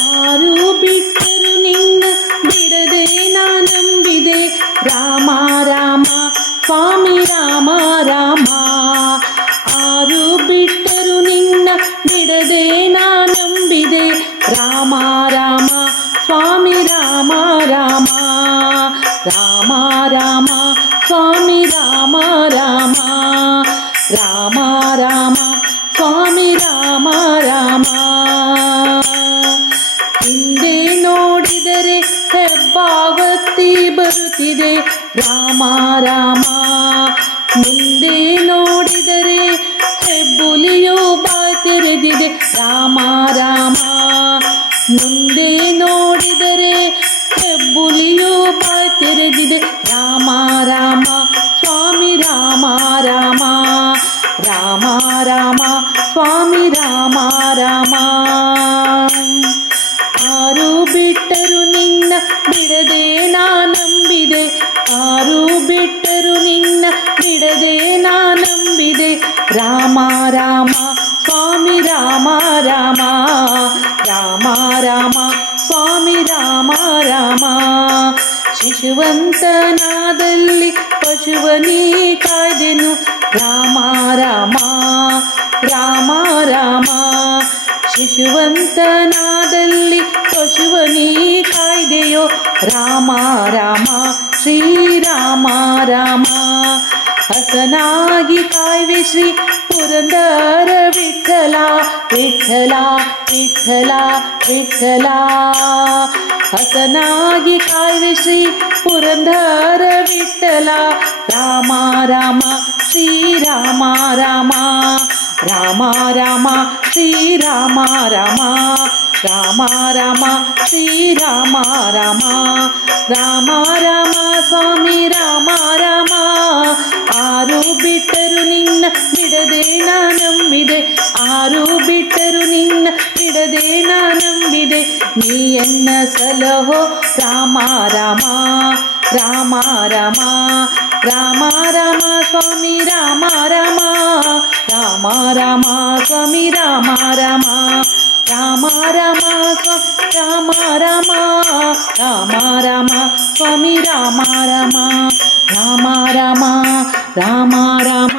ಆರು ಬಿಟ್ಟರು ನಿನ್ನ ಬಿಡದೆ ನಾ ನಂಬಿದೆ ರಾಮ ರಾಮ ಸ್ವಾಮಿ ರಾಮ ರಾಮ. ಆರು ಬಿಟ್ಟರು ನಿನ್ನ ಬಿಡದೆ ನಾ ನಂಬಿದೆ ರಾಮ ರಾಮ ಸ್ವಾಮಿ ರಾಮ ರಾಮ. ರಾಮ ರಾಮ ಸ್ವಾಮಿ ರಾಮ ರಾಮ. ರಾಮ ರಾಮ ಸ್ವಾಮಿ ರಾಮ ರಾಮ. ಹಿಂದೆ ನೋಡಿದರೆ ಹೆಬ್ಬಾವತಿ ಬರುತ್ತಿದೆ ರಾಮ ರಾಮ. ಮುಂದೆ ನೋಡಿದರೆ ಹೆಬ್ಬುಲಿಯು ಬಾಯಿ ತೆರೆದಿದೆ ರಾಮ ರಾಮ. ಮುಂದೆ ನೋಡಿದರೆ ಹೆಬ್ಬುಲಿಯು ಬಾಯಿ ತೆರೆದಿದೆ ರಾಮ ರಾಮ ಸ್ವಾಮಿ ರಾಮ ರಾಮ. ರಾಮ ರಾಮ ಸ್ವಾಮಿ ರಾಮ ರಾಮ. ಆರು ಬಿಟ್ಟರು ನಿನ್ನ ಬಿಡದೆ ನಾ ನಂಬಿದೆ. ಆರು ಬಿಟ್ಟರು ನಿನ್ನ ಬಿಡದೆ ನಾ ನಂಬಿದೆ ರಾಮ ರಾಮ ಸ್ವಾಮಿ ರಾಮ ರಾಮ. ರಾಮ ರಾಮ ಸ್ವಾಮಿ ರಾಮ ರಾಮ. ಶಿಶುವಂತನಾದಲ್ಲಿ ಪಶುವನೀ ಕಾಯ್ದೆನು ರಾಮ ರಾಮ. ರಾಮ ರಾಮ ಶಿಶುವಂತನಾದಲ್ಲಿ ಪಶುವನೀ ಕಾಯ್ದೆಯೋ ರಾಮ ರಾಮ ಶ್ರೀರಾಮ ರಾಮ. ಹಸನಾಗಿ ಕಾಯ್ವೆ ಶ್ರೀ ಪುರಂದರ ವಿಠಲ ವಿಠಲ ವಿಠಲ ವಿಠಲ. ಹಸನಾಗಿ ಕಾಯ್ವೆ ಶ್ರೀ ಪುರಂದರ ವಿಠಲ ರಾಮ ರಾಮ ಶ್ರೀರಾಮ ರಾಮ. ರಾಮ ರಾಮ ಶ್ರೀರಾಮ ರಾಮ. ರಾಮ ರಾಮ ಶ್ರೀರಾಮ ರಾಮ. ರಾಮ ರಾಮ ಸ್ವಾಮಿ ರಾಮ ರಾಮ. ಆರು ಬಿಟ್ಟರು ನಿನ್ನ ಬಿಡದೆ ನಾ ನಂಬಿದೆ. ಆರು ಬಿಟ್ಟರು ನಿನ್ನ ಬಿಡದೆ ನಾ ನಂಬಿದೆ ನೀಯನ್ನ ಸಲಹೋ ರಾಮ ರಾಮ. ರಾಮ ರಾಮ ರಾಮ ರಾಮ ಸ್ವಾಮಿ ರಾಮ ರಾಮ. ರಾಮ ರಾಮ ಸ್ವಾಮಿ ರಾಮ ರಾಮ. ರಾಮ ರಾಮ ರಾಮ ರಾಮ. ರಾಮ ರಾಮ ಸ್ವಾಮಿ ರಾಮ ರಾಮ. ರಾಮ ರಾಮ ರಾಮ ರಾಮ.